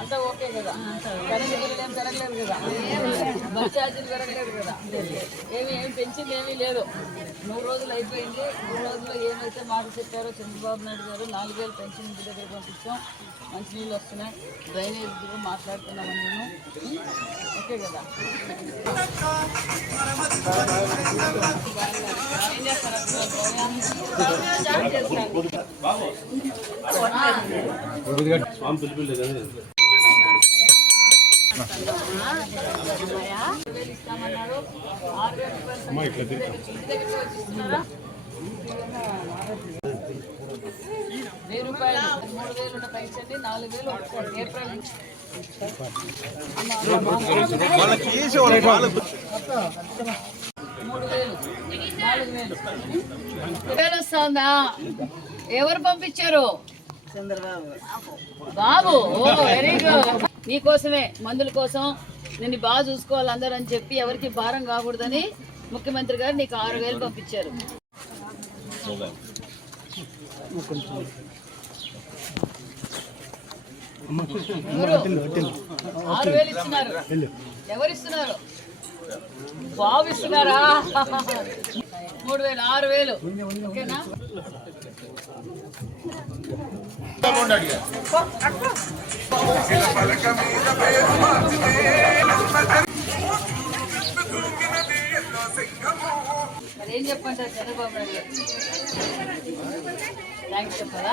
అంతా ఓకే కదా, current bill ఏం పెరగలేదు కదా, బస్ ఛార్జీలు పెరగలేదు కదా, ఏం పెంచింది ఏమీ లేదు. 3 రోజులు అయిపోయింది. 3 రోజుల్లో ఏమైతే మాట చెప్పారో చంద్రబాబు నాయుడు గారు 4000 పెన్షన్ ఇంటి దగ్గర పంపించాం, మంచినీళ్ళు వస్తున్నాయి, డ్రైనేజ్ కూడా మాట్లాడుతున్నామని నేను ఓకే కదా. ఏం చేస్తారు ఇస్తామన్నారు. 6000 రూపాయలు 3000 ఉన్న పెన్షన్ 4000 ఏప్రిల్ నుంచి వస్తుందా? ఎవరు పంపించారు? చంద్రబాబు బాబు. ఓ వెరీ గుడ్. నీకోసమే, మందుల కోసం నిన్ను బాగా చూసుకోవాలి అందరూ అని చెప్పి ఎవరికి భారం కాకూడదని ముఖ్యమంత్రి గారు నీకు 6000 పంపించారు. 6000 ఇస్తున్నారు. ఎవరు ఇస్తున్నారు? బాబు ఇస్తున్నారా? 3000 6000 ఓకేనా? మరి ఏం చెప్పంటారు చంద్రబాబు నాయుడు గారు? థ్యాంక్స్ చెప్పాలా?